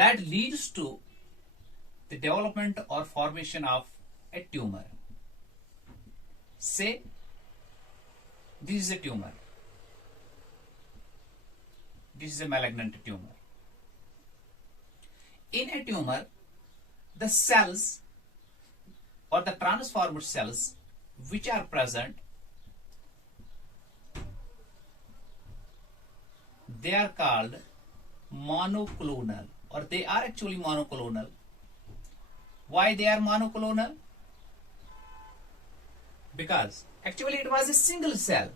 that leads to the development or formation of a tumor. Say this is a tumor. This is a malignant tumor. In a tumor, the cells or the transformed cells which are present, they are called monoclonal, or they are actually monoclonal. Why they are monoclonal? Because actually it was a single cell,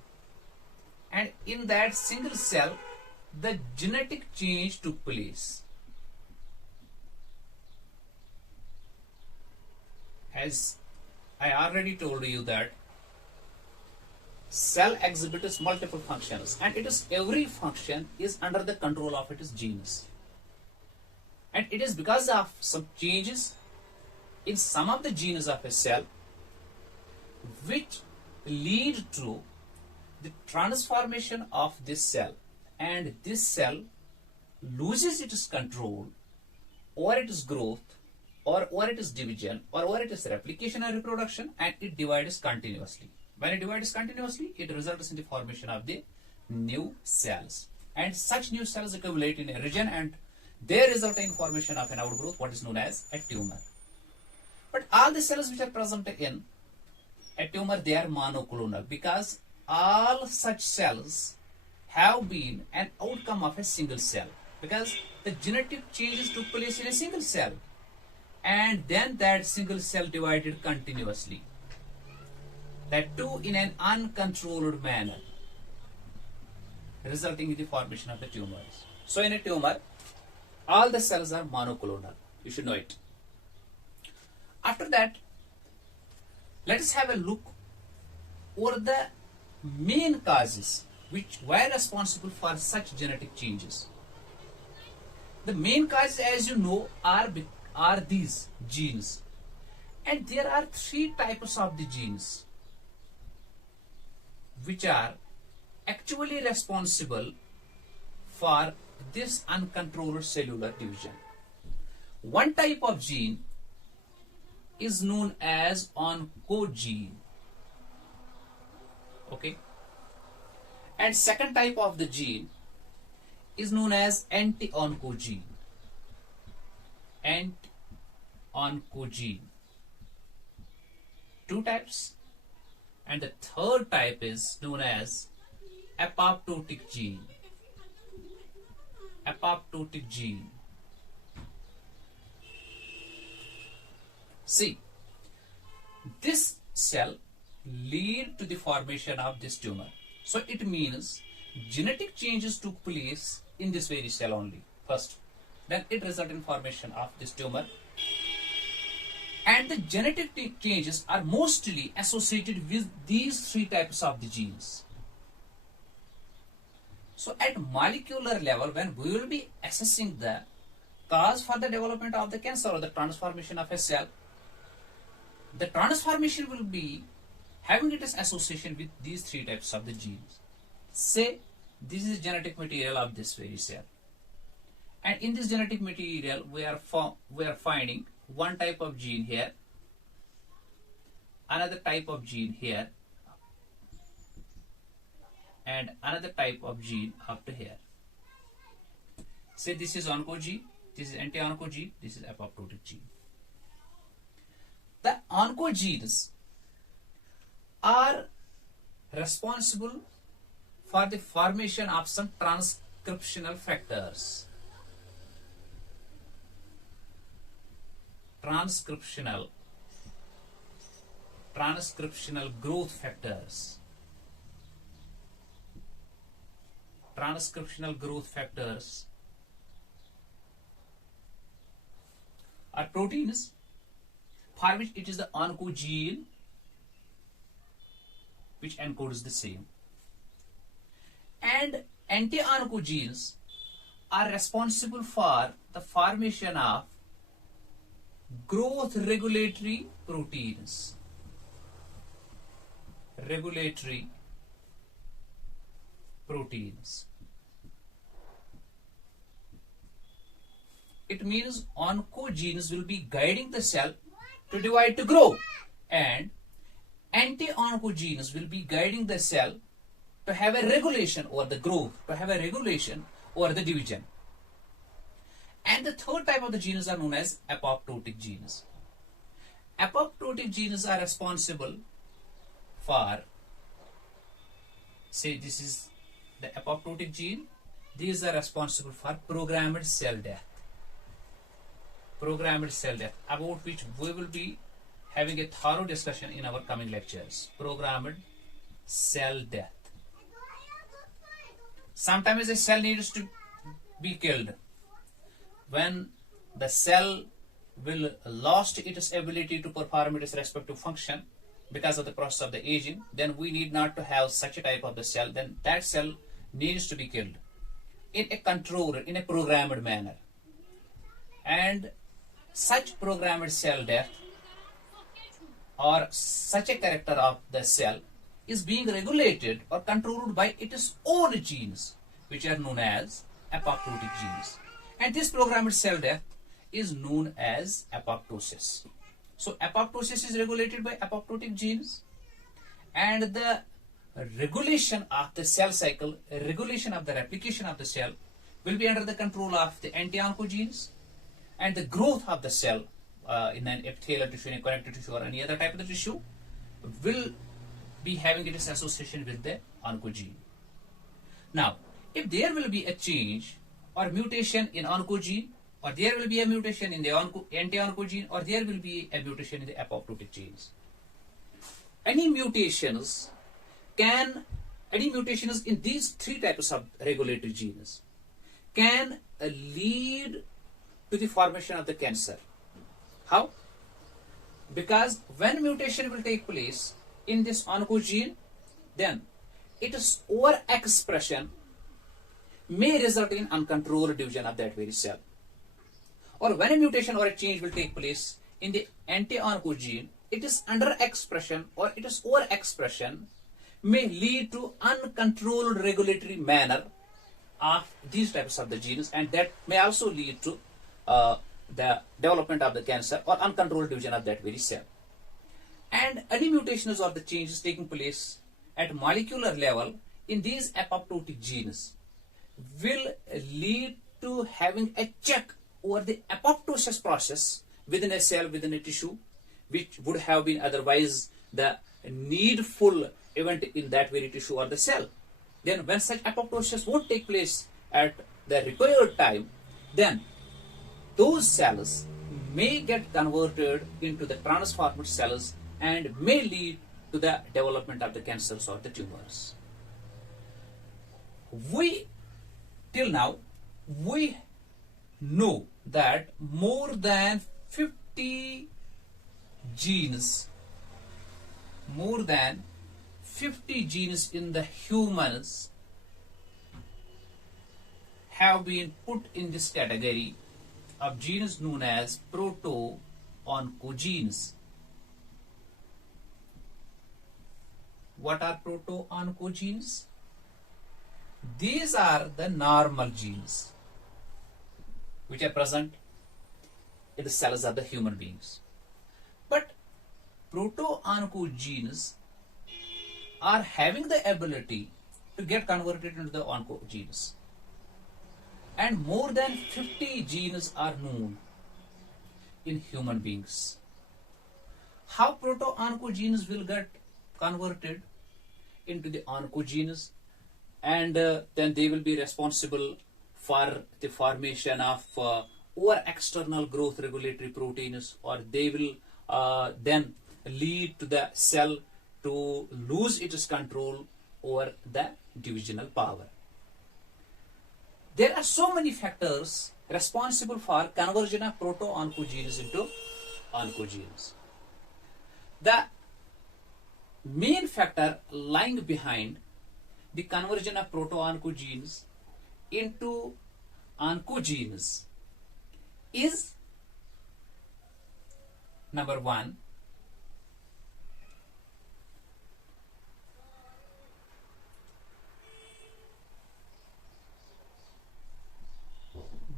and in that single cell the genetic change took place. As I already told you that cell exhibits multiple functions, and it is every function is under the control of its genes, and it is because of some changes in some of the genes of a cell which lead to the transformation of this cell, and this cell loses its control over its growth or over its division or over its replication and reproduction, and it divides continuously. When it divides continuously, it results in the formation of the new cells, and such new cells accumulate in a region and they result in formation of an outgrowth, what is known as a tumor. But all the cells which are present in a tumor, they are monoclonal, because all such cells have been an outcome of a single cell, because the genetic changes took place in a single cell, and then that single cell divided continuously, that too in an uncontrolled manner, resulting in the formation of the tumors. So in a tumor, all the cells are monoclonal. You should know it. After that, let us have a look over the main causes which were responsible for such genetic changes. The main causes, as you know, are these genes, and there are three types of the genes which are actually responsible for this uncontrolled cellular division. One type of gene is known as oncogene, okay, and second type of the gene is known as anti-oncogene. Anti-oncogene, two types, and the third type is known as apoptotic gene. Apoptotic gene. See, this cell lead to the formation of this tumor. So it means genetic changes took place in this very cell only first. Then it resulted in formation of this tumor. And the genetic changes are mostly associated with these three types of the genes. So at molecular level, when we will be assessing the cause for the development of the cancer or the transformation of a cell, the transformation will be having its association with these three types of the genes. Say this is genetic material of this very cell, and in this genetic material we are finding one type of gene here, another type of gene here, and another type of gene up to here. Say this is oncogene, this is anti-oncogene, this is apoptotic gene. The oncogenes are responsible for the formation of some transcriptional factors. Transcriptional growth factors. Transcriptional growth factors are proteins for which it is the oncogene which encodes the same. And anti-oncogenes are responsible for the formation of growth regulatory proteins. Regulatory proteins. it means oncogenes will be guiding the cell to divide to grow, and anti-oncogenes will be guiding the cell to have a regulation over the growth, to have a regulation over the division. And the third type of the genes are known as apoptotic genes. Apoptotic genes are responsible for, say this is the apoptotic gene, these are responsible for programmed cell death. Programmed cell death, about which we will be having a thorough discussion in our coming lectures. Programmed cell death. Sometimes a cell needs to be killed. When the cell will lost its ability to perform its respective function because of the process of the aging, then we need not to have such a type of the cell. Then that cell needs to be killed in a controlled, in a programmed manner. And such programmed cell death or such a character of the cell is being regulated or controlled by its own genes, which are known as apoptotic genes. And this programmed cell death is known as apoptosis. So apoptosis is regulated by apoptotic genes, and the regulation of the cell cycle, regulation of the replication of the cell will be under the control of the anti-oncogenes, and the growth of the cell in an epithelial tissue, in a connective tissue, or any other type of the tissue will be having its association with the oncogene. Now, if there will be a change or mutation in oncogene, or there will be a mutation in the anti-oncogene, or there will be a mutation in the apoptotic genes, any mutations in these three types of regulatory genes can lead to the formation of the cancer. How? Because when mutation will take place in this oncogene, then its overexpression may result in uncontrolled division of that very cell. Or when a mutation or a change will take place in the anti-oncogene, its underexpression or its overexpression may lead to uncontrolled regulatory manner of these types of the genes, and that may also lead to the development of the cancer or uncontrolled division of that very cell. And any mutations or the changes taking place at molecular level in these apoptotic genes will lead to having a check over the apoptosis process within a cell, within a tissue, which would have been otherwise the needful event in that very tissue or the cell. Then when such apoptosis won't take place at the required time, then those cells may get converted into the transformed cells and may lead to the development of the cancers or the tumors. Till now, we know that more than 50 genes in the humans have been put in this category of genes known as protooncogenes. What are protooncogenes? These are the normal genes which are present in the cells of the human beings. But protooncogenes are having the ability to get converted into the oncogenes. And more than 50 genes are known in human beings. How protooncogenes will get converted into the oncogenes, and then they will be responsible for the formation of or external growth regulatory proteins, or they will then lead to the cell to lose its control over the divisional power. There are so many factors responsible for conversion of protooncogenes into oncogenes. The main factor lying behind the conversion of protooncogenes into oncogenes is, number one,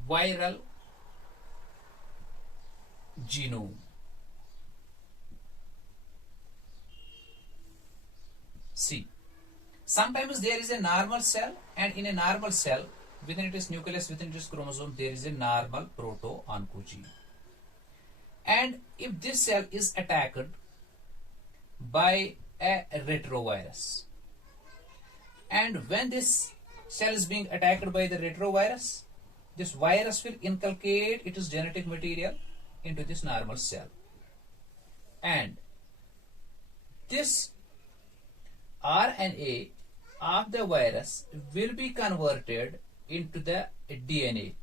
viral genome. See, sometimes there is a normal cell, and in a normal cell, within its nucleus, within its chromosome, there is a normal proto-oncogene. And if this cell is attacked by a retrovirus, and when this cell is being attacked by the retrovirus, this virus will inculcate its genetic material into this normal cell, and this RNA of the virus will be converted into the DNA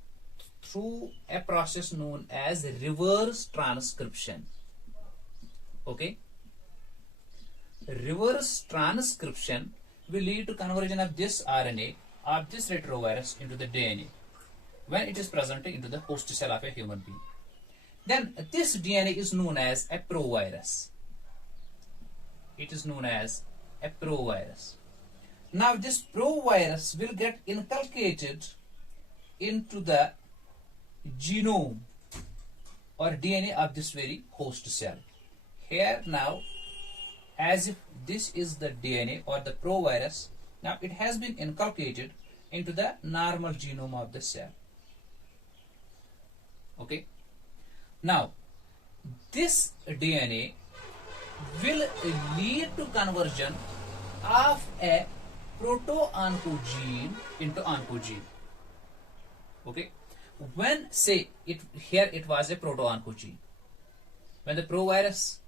through a process known as reverse transcription. Okay, reverse transcription will lead to conversion of this RNA of this retrovirus into the DNA when it is present into the host cell of a human being. Then this DNA is known as a provirus. It is known as a provirus. Now this provirus will get inculcated into the genome or DNA of this very host cell. Here now, as if this is the DNA or the provirus, now it has been inculcated into the normal genome of the cell. Okay. Now, this DNA will lead to conversion of a proto-oncogene into oncogene. Okay. When say here it was a proto-oncogene, when the provirus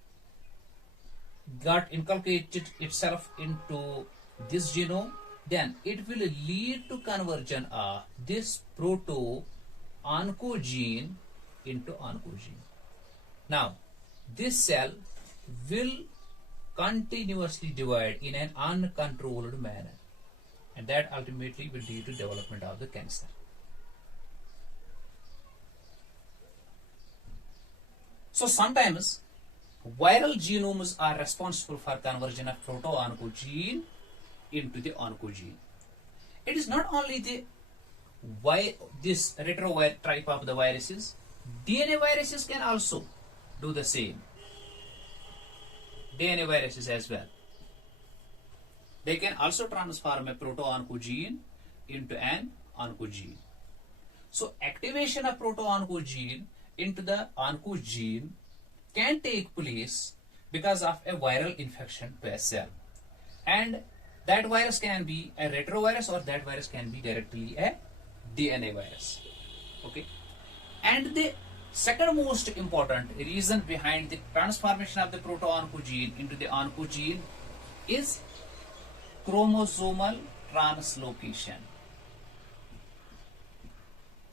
got inculcated itself into this genome, then it will lead to conversion of this proto-oncogene into oncogene. Now, this cell will continuously divide in an uncontrolled manner, and that ultimately will lead to development of the cancer. So sometimes viral genomes are responsible for conversion of proto-oncogene into the oncogene. It is not only this retrovirus type of the viruses, DNA viruses can also do the same. DNA viruses as well. They can also transform a proto-oncogene into an oncogene. So activation of proto-oncogene into the oncogene can take place because of a viral infection to a cell, and that virus can be a retrovirus or that virus can be directly a DNA virus. Okay, and the second most important reason behind the transformation of the proto-oncogene into the oncogene is chromosomal translocation.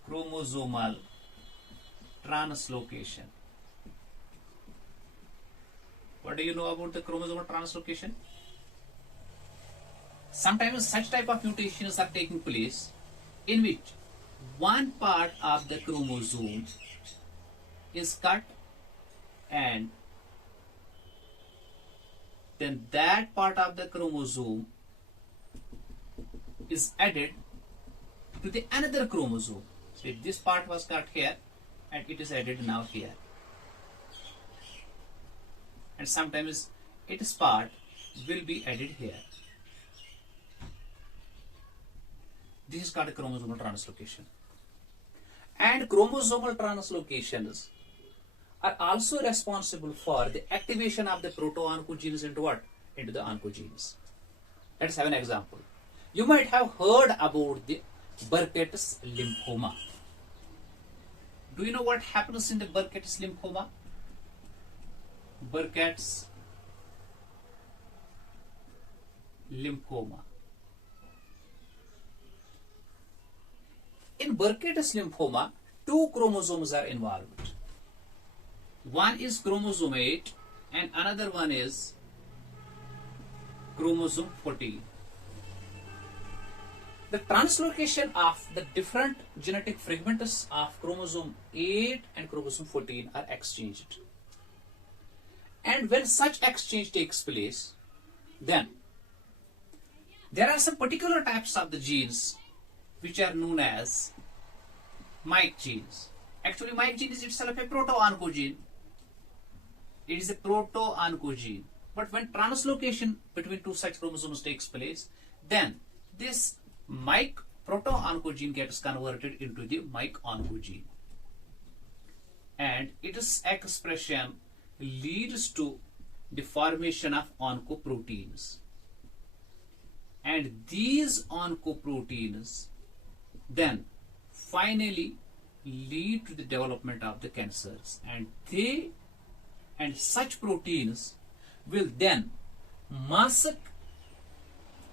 Chromosomal translocation. What do you know about the chromosomal translocation? Sometimes such type of mutations are taking place in which one part of the chromosome is cut, and then that part of the chromosome is added to the another chromosome. So if this part was cut here and it is added now here, and sometimes its part will be added here. This is called a chromosomal translocation. And chromosomal translocations are also responsible for the activation of the proto-oncogenes into what? Into the oncogenes. Let's have an example. You might have heard about the Burkitt's lymphoma. Do you know what happens in the Burkitt's lymphoma? Burkitt's lymphoma. In Burkitt's lymphoma, two chromosomes are involved. One is chromosome 8 and another one is chromosome 14. The translocation of the different genetic fragments of chromosome 8 and chromosome 14 are exchanged. And when such exchange takes place, then there are some particular types of the genes which are known as Mike genes. Actually, Mike gene is itself a proto-oncogene, It is a proto-oncogene. But when translocation between two such chromosomes takes place, then this proto-oncogene gets converted into the oncogene. And its expression leads to the formation of oncoproteins. And these oncoproteins then finally lead to the development of the cancers. And such proteins will then mask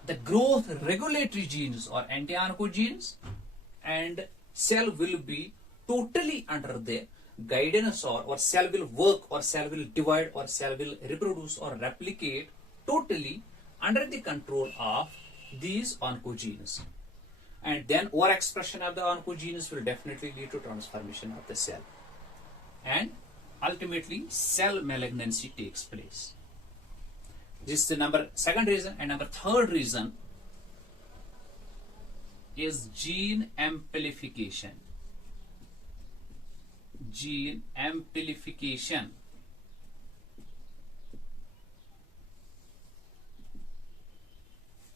the growth regulatory genes or anti-oncogenes, and cell will be totally under the guidance, or cell will work, or cell will divide, or cell will reproduce or replicate totally under the control of these oncogenes. And then overexpression of the oncogenes will definitely lead to transformation of the cell, and ultimately cell malignancy takes place. This is the second reason. And third reason is gene amplification. Gene amplification.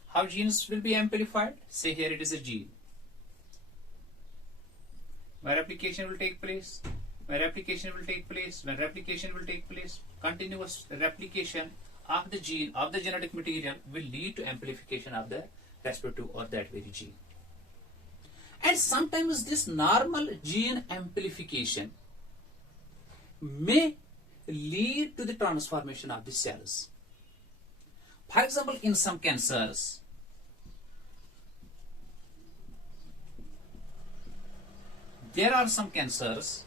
How genes will be amplified? Say here it is a gene. Where replication will take place? When replication will take place? When replication will take place? Continuous replication of the gene, of the genetic material, will lead to amplification of the respective or that very gene. And sometimes this normal gene amplification may lead to the transformation of the cells. For example, in some cancers, there are some cancers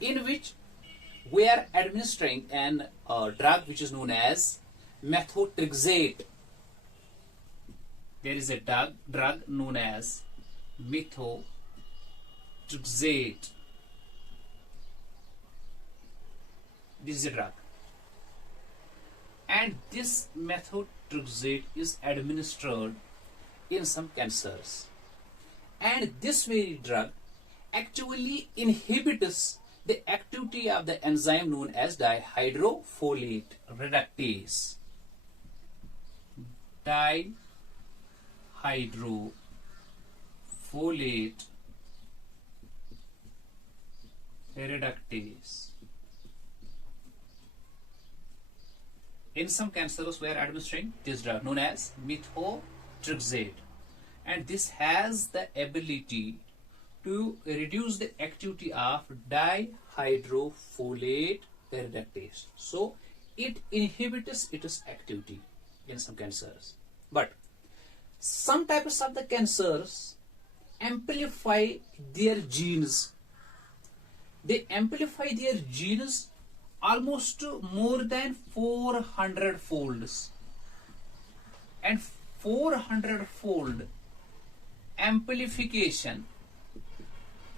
in which we are administering a drug which is known as methotrexate. There is a drug known as methotrexate. This is a drug. And this methotrexate is administered in some cancers. And this very drug actually inhibits the activity of the enzyme known as dihydrofolate reductase. Dihydrofolate reductase. In some cancers, we are administering this drug known as methotrexate, and this has the ability to reduce the activity of dihydrofolate reductase. So it inhibits its activity in some cancers. But some types of the cancers amplify their genes. They amplify their genes almost more than 400 folds. And 400-fold amplification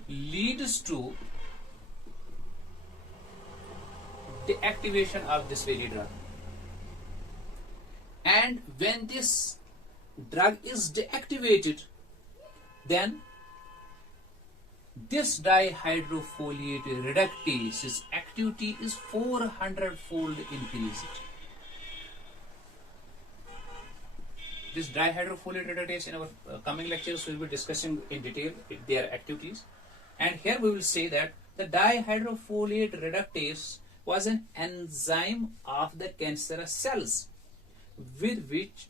leads to the activation of this very drug. And when this drug is deactivated, then this dihydrofolate reductase's activity is 400-fold increased. This dihydrofolate reductase, in our coming lectures, we will be discussing in detail their activities. And here we will say that the dihydrofolate reductase was an enzyme of the cancerous cells with which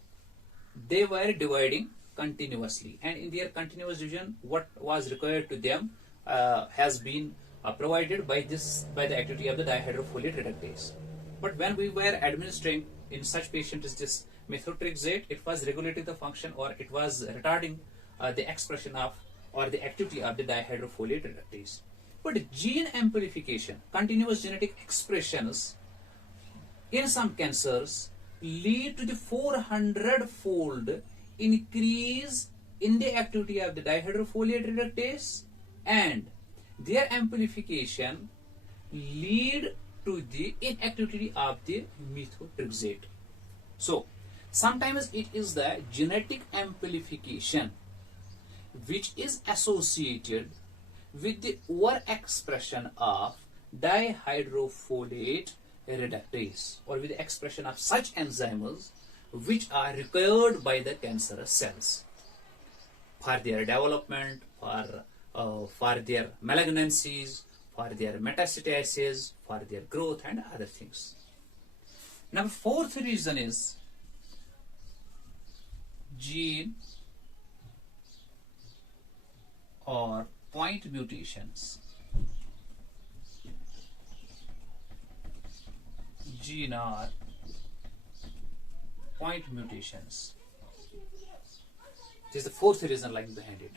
they were dividing continuously. And in their continuous division, what was required to them has been provided by the activity of the dihydrofolate reductase. But when we were administering in such patients this methotrexate, it was regulating the function, or it was retarding the expression of or the activity of the dihydrofolate reductase. But gene amplification, continuous genetic expressions in some cancers lead to the 400-fold increase in the activity of the dihydrofolate reductase, and their amplification lead to the inactivity of the methotrexate. So sometimes it is the genetic amplification which is associated with the overexpression of dihydrofolate reductase, or with the expression of such enzymes which are required by the cancerous cells for their development, for their malignancies, for their metastasis, for their growth and other things. Now, fourth reason is gene or point mutations. Gene or point mutations. This is the fourth reason lying behind it.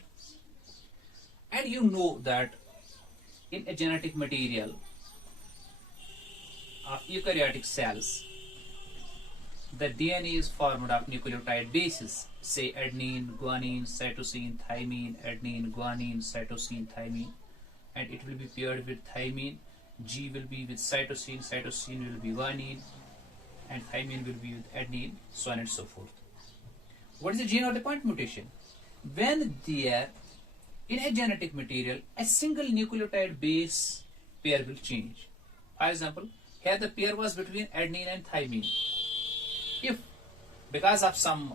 And you know that in a genetic material of eukaryotic cells, the DNA is formed of nucleotide bases, say adenine, guanine, cytosine, thymine, adenine, guanine, cytosine, thymine, and it will be paired with thymine. G will be with cytosine, cytosine will be guanine, and thymine will be with adenine, so on and so forth. What is the gene or the point mutation? When there in a genetic material a single nucleotide base pair will change. For example, here the pair was between adenine and thymine. If because of some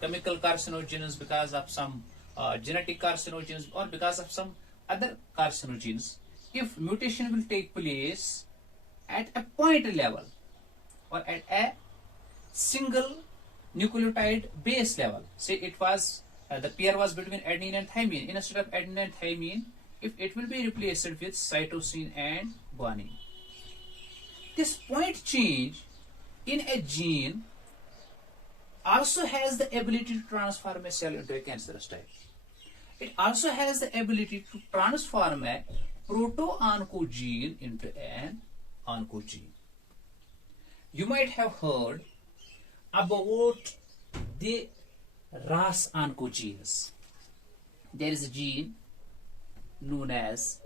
chemical carcinogens, because of some genetic carcinogens, or because of some other carcinogens, if mutation will take place at a point level or at a single nucleotide base level, say it was the pair was between adenine and thymine, instead of adenine and thymine, if it will be replaced with cytosine and guanine. This point change in a gene also has the ability to transform a cell into a cancerous type. It also has the ability to transform a proto-oncogene into an oncogene. You might have heard about the RAS oncogenes. There is a gene known as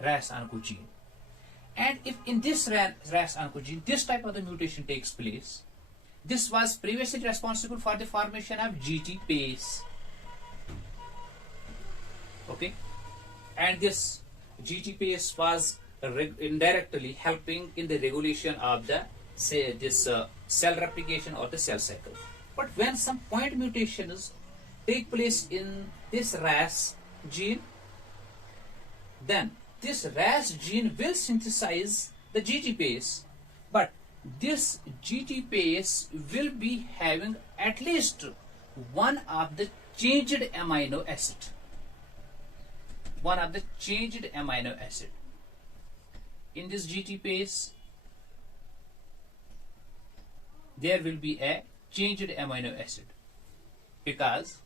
RAS oncogene. And if in this RAS oncogene, this type of the mutation takes place, this was previously responsible for the formation of GTPase. Okay, and this GTPase was indirectly helping in the regulation of the cell replication or the cell cycle. But when some point mutations take place in this RAS gene, then this RAS gene will synthesize the GTPase, but this GTPase will be having at least one of the changed amino acid. One of the changed amino acid. In this GTPase, there will be a changed amino acid, because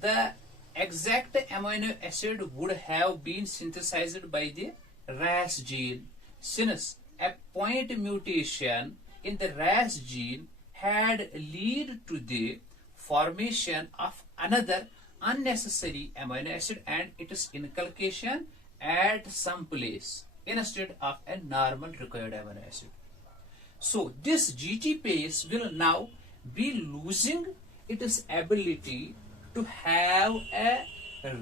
the exact amino acid would have been synthesized by the RAS gene, since a point mutation in the RAS gene had led to the formation of another unnecessary amino acid and its inculcation at some place instead of a normal required amino acid. So this GTPase will now be losing its ability to have a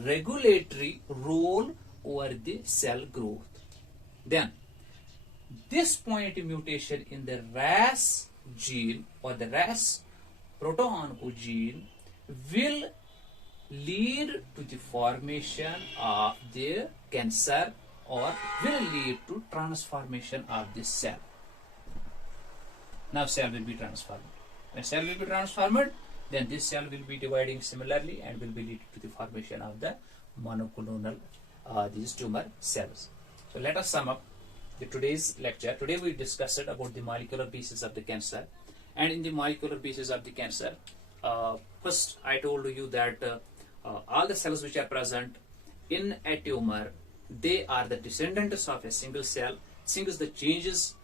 regulatory role over the cell growth. Then this point mutation in the RAS gene or the RAS proto-oncogene will lead to the formation of the cancer or will lead to transformation of the cell. Now cell will be transformed. When cell will be transformed, then this cell will be dividing similarly and will be leading to the formation of the monoclonal these tumor cells. So let us sum up today's lecture. Today we discussed about the molecular basis of the cancer, and in the molecular basis of the cancer, first I told you that all the cells which are present in a tumor, they are the descendants of a single cell, since the changes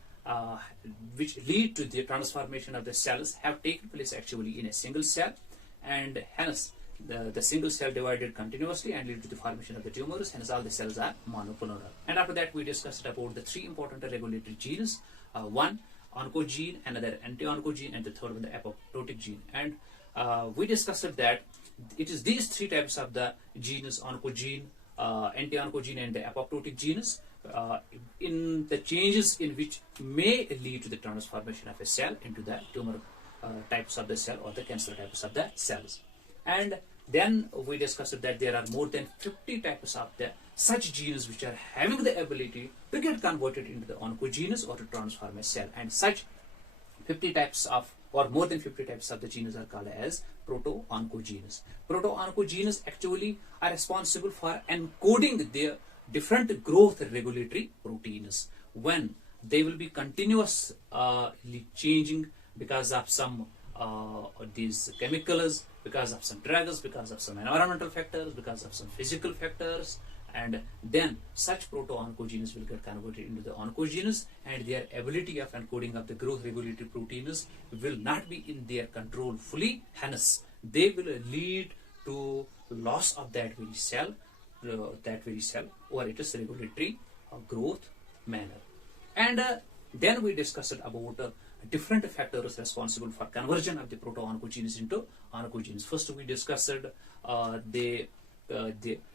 which lead to the transformation of the cells have taken place actually in a single cell, and hence the single cell divided continuously and lead to the formation of the tumors, hence all the cells are monoclonal. And after that we discussed about the three important regulatory genes, one oncogene, another anti-oncogene, and the third one the apoptotic gene. And we discussed that it is these three types of the genes, oncogene, anti-oncogene and the apoptotic genes, in the changes in which may lead to the transformation of a cell into the tumor types of the cell or the cancer types of the cells. And then we discussed that there are more than 50 types of the such genes which are having the ability to get converted into the oncogenes or to transform a cell, and such 50 types of or more than 50 types of the genes are called as proto-oncogenes. Proto-oncogenes actually are responsible for encoding the different growth regulatory proteins when they will be continuously changing because of some these chemicals, because of some drugs, because of some environmental factors, because of some physical factors, and then such proto-oncogenes will get converted into the oncogenes, and their ability of encoding of the growth regulatory proteins will not be in their control fully, hence they will lead to loss of that very cell or its regulatory growth manner. And then we discussed about different factors responsible for conversion of the proto-oncogenes into oncogenes. First, we discussed the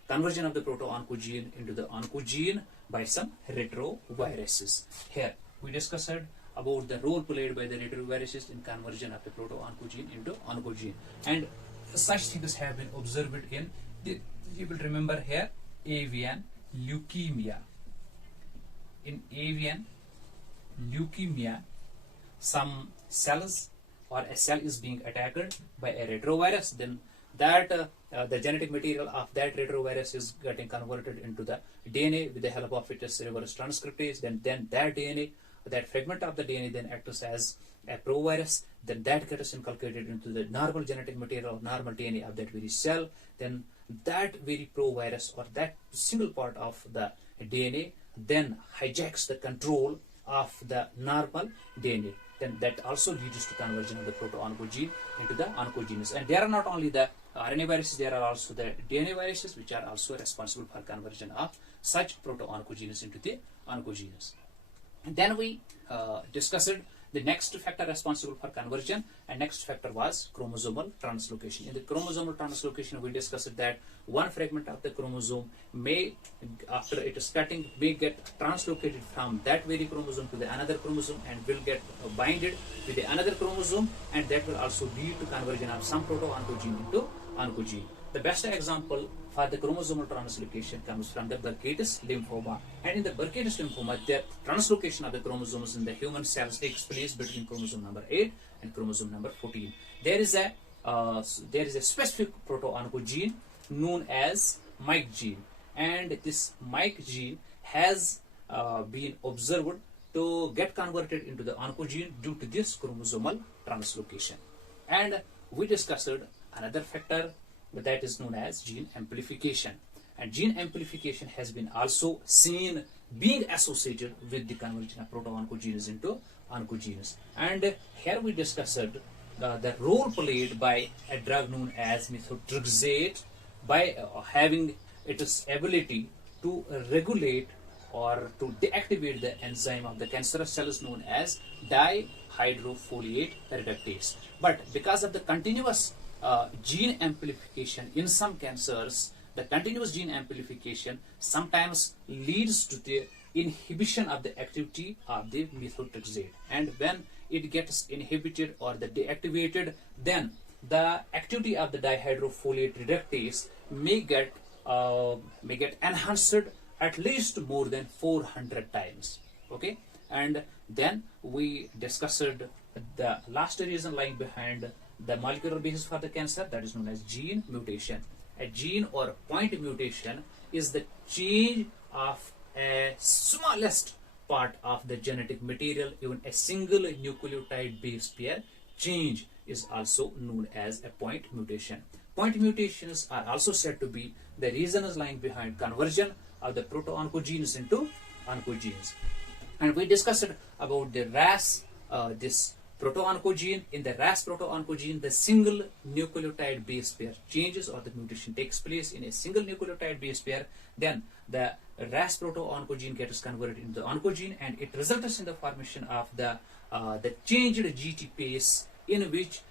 conversion of the proto-oncogene into the oncogene by some retroviruses. Here, we discussed about the role played by the retroviruses in conversion of the proto-oncogene into oncogene. And such things have been observed in, you will remember here, avian leukemia. In avian leukemia, some cells or a cell is being attacked by a retrovirus, then that the genetic material of that retrovirus is getting converted into the DNA with the help of its reverse transcriptase. Then that DNA, that fragment of the DNA then acts as a provirus. Then that gets inculcated into the normal genetic material, normal DNA of that very cell. Then that very provirus or that single part of the DNA then hijacks the control of the normal DNA. Then that also leads to conversion of the proto-oncogene into the oncogenes. And there are not only the RNA viruses, there are also the DNA viruses which are also responsible for conversion of such proto-oncogenes into the oncogenes. And then we discussed the next factor responsible for conversion, and next factor was chromosomal translocation. In the chromosomal translocation, we discussed that one fragment of the chromosome may, after it is cutting, may get translocated from that very chromosome to the another chromosome and will get binded with the another chromosome, and that will also lead to conversion of some proto-oncogene into oncogene. The best example for the chromosomal translocation comes from the Burkitt's lymphoma. And in the Burkitt's lymphoma, the translocation of the chromosomes in the human cells takes place between chromosome number 8 and chromosome number 14. There is a specific proto-oncogene known as Mike gene, and this Mike gene has been observed to get converted into the oncogene due to this chromosomal translocation. And we discussed another factor that is known as gene amplification. And gene amplification has been also seen being associated with the conversion of proto-oncogenes into oncogenes. And here we discussed the role played by a drug known as methotrexate by having its ability to regulate or to deactivate the enzyme of the cancerous cells known as dihydrofolate reductase. But because of the continuous gene amplification in some cancers, the continuous gene amplification sometimes leads to the inhibition of the activity of the methotrexate. And when it gets inhibited or the deactivated, then the activity of the dihydrofolate reductase may get enhanced at least more than 400 times. Okay, and then we discussed the last reason lying behind the molecular basis for the cancer, that is known as gene mutation. A gene or point mutation is the change of a smallest part of the genetic material. Even a single nucleotide base pair change is also known as a point mutation. Point mutations are also said to be the reasons lying behind conversion of the proto-oncogenes into oncogenes. And we discussed about the RAS, this proto-oncogene. In the RAS proto-oncogene, the single nucleotide base pair changes or the mutation takes place in a single nucleotide base pair. Then the RAS proto-oncogene gets converted into the oncogene, and it results in the formation of the changed GT base in which